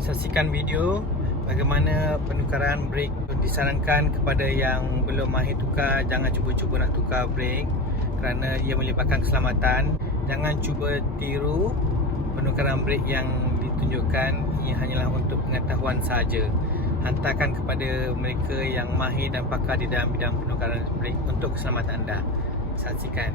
saksikan video bagaimana penukaran brake. Disarankan kepada yang belum mahir tukar, jangan cuba-cuba nak tukar brake kerana ia melibatkan keselamatan. Jangan cuba tiru penukaran brake yang ditunjukkan, ia hanyalah untuk pengetahuan sahaja. Hantarkan kepada mereka yang mahir dan pakar di dalam bidang penukaran brake untuk keselamatan anda. Saksikan.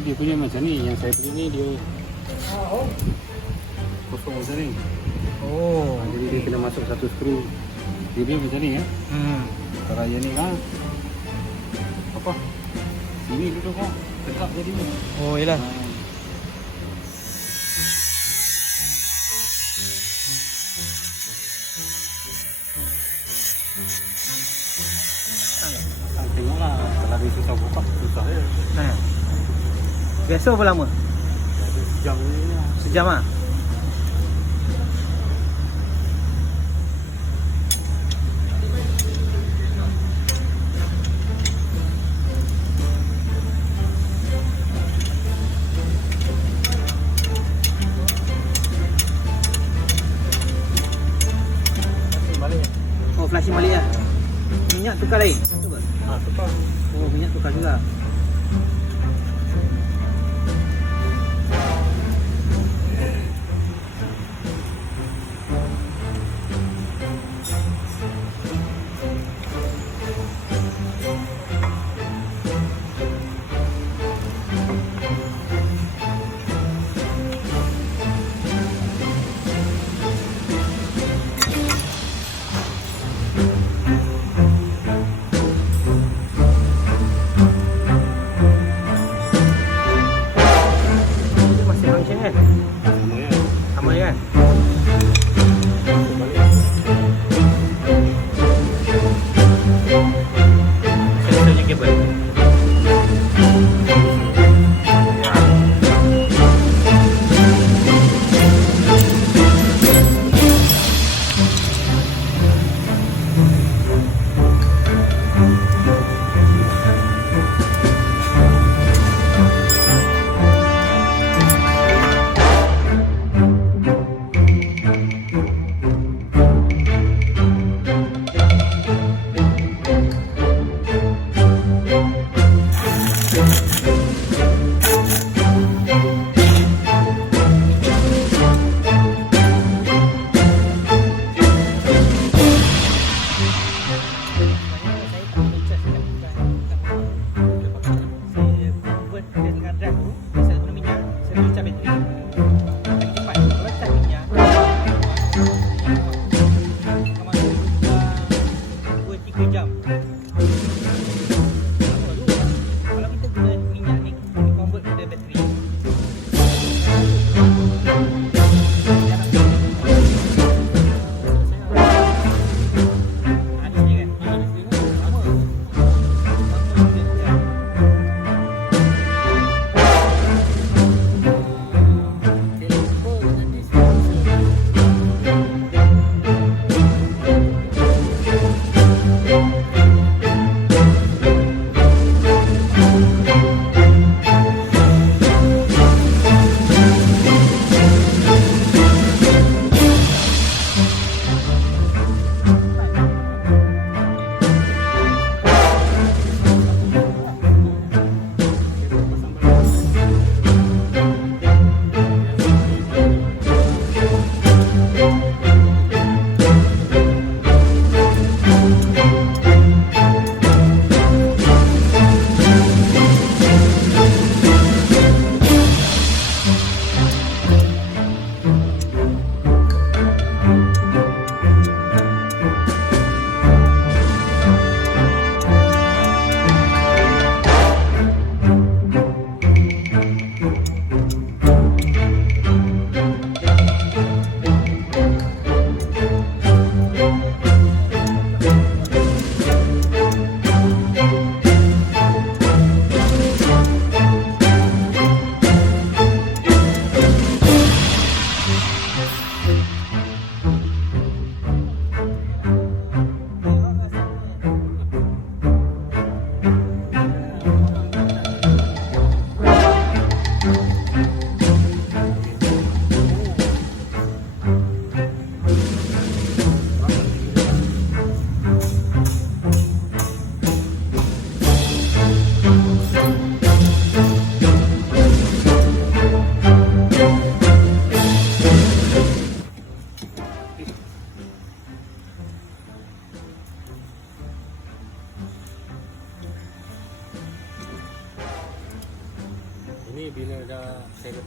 Dia punya macam ni, yang saya punya ni dia kosong macam ni. Jadi dia kena masuk satu skru. Dia macam ni ya. Kalau yang ni lah apa? Sini duduk kok. Tegak jadi ni. Oh, yalah. Tengoklah, kalau dia susah buka, susah je. Biasa berapa lama? Sejam ni lah. Sejam lah? Oh, flashing balik lah. Minyak tukar lain? Tukar. Oh, minyak tukar juga. Sama je kan? Saya saja kabel.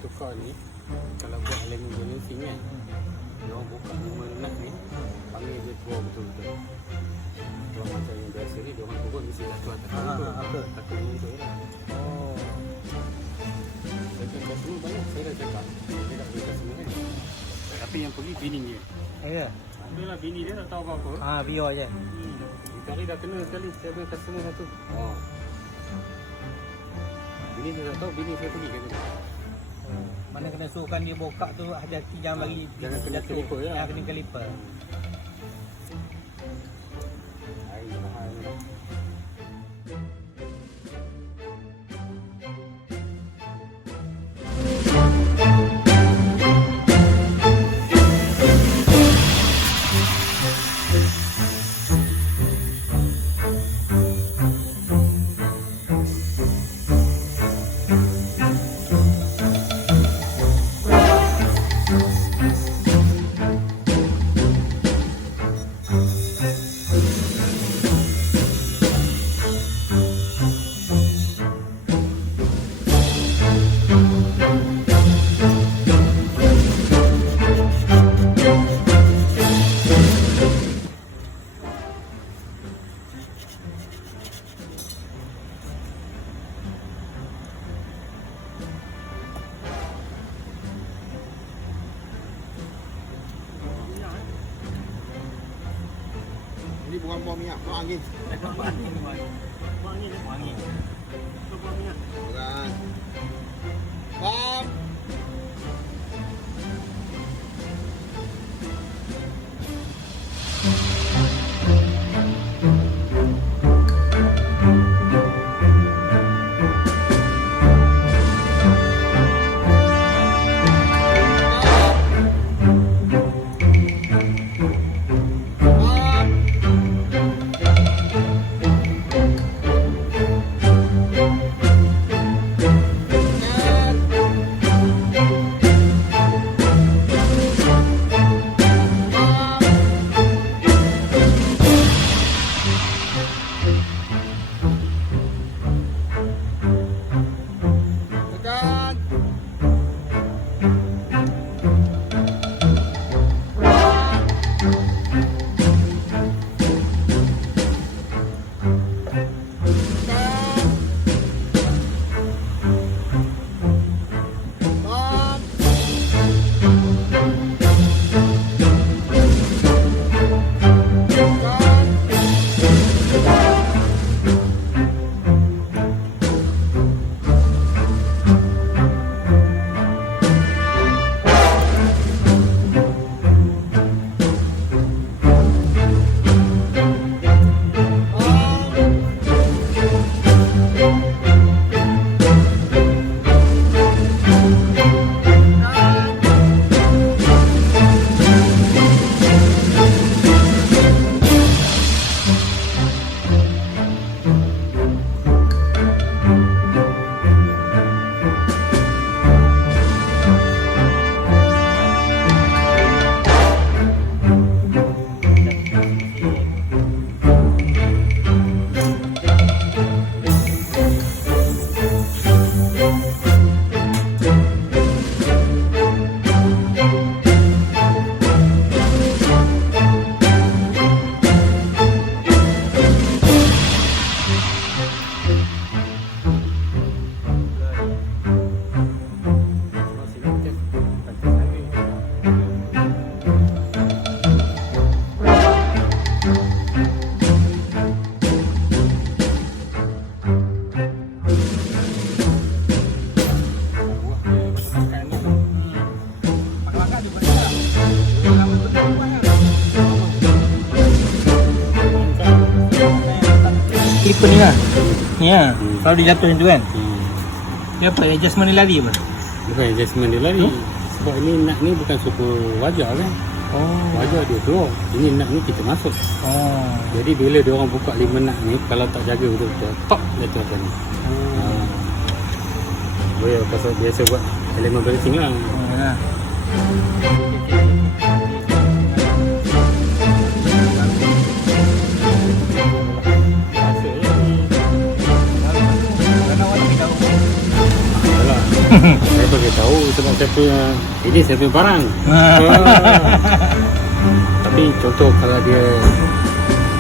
tukar ni, kalau buat elemen balancing kan, dia orang buka 5 nut ni, panggil dia keluar betul-betul. Kalau macam yang biasa ni, dia orang turun mesti jatuh atas betul. Takut menyentuh lah. Jadi customer banyak, saya dah cakap. Saya tak beri customer kan. Tapi yang pergi bini dia. Ya. Alhamdulillah bini dia tak tahu apa-apa. Biar je. Kali dah kena sekali, saya beri customer satu. Bini saya tak tahu, bini saya pergi kat sini. Mana kena suruhkan dia bokak tu, hati-hati jangan bagi jangan kena Caliper ya. Jangan kena Caliper. Air mahal ni. Ini bukan buah minyak, buah angin. Buang angin. Tu buang minyak. Bukan. Bam. Caliper ni lah. Ni lah. Kalau dia jatuh macam tu kan. Dia apa? Adjustment dia lari apa? Bukan adjustment dia lari. Sebab ini nut ni bukan super wajar kan. Wajar dia keluar. Ini nut ni kita masuk. Jadi bila dia orang buka 5 nut ni, kalau tak jaga betul-betul, tok jatuh atas ni. Boya pasal biasa buat elemen balancing lah. Saya bagi tahu ini saya punya barang. Tapi contoh kalau dia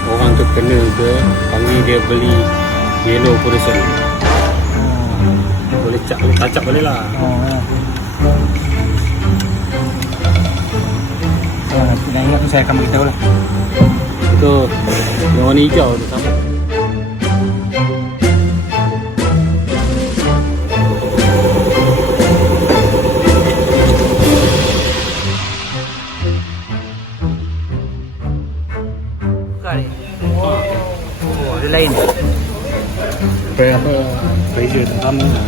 orang tu kena ke, panggil dia beli yellow version, boleh kacap boleh lah. Nanti nak ingat tu saya akan beritahu lah. Itu yang warna hijau tu sama. Oh, dia lain. Supaya apa, pressure tak sama lah.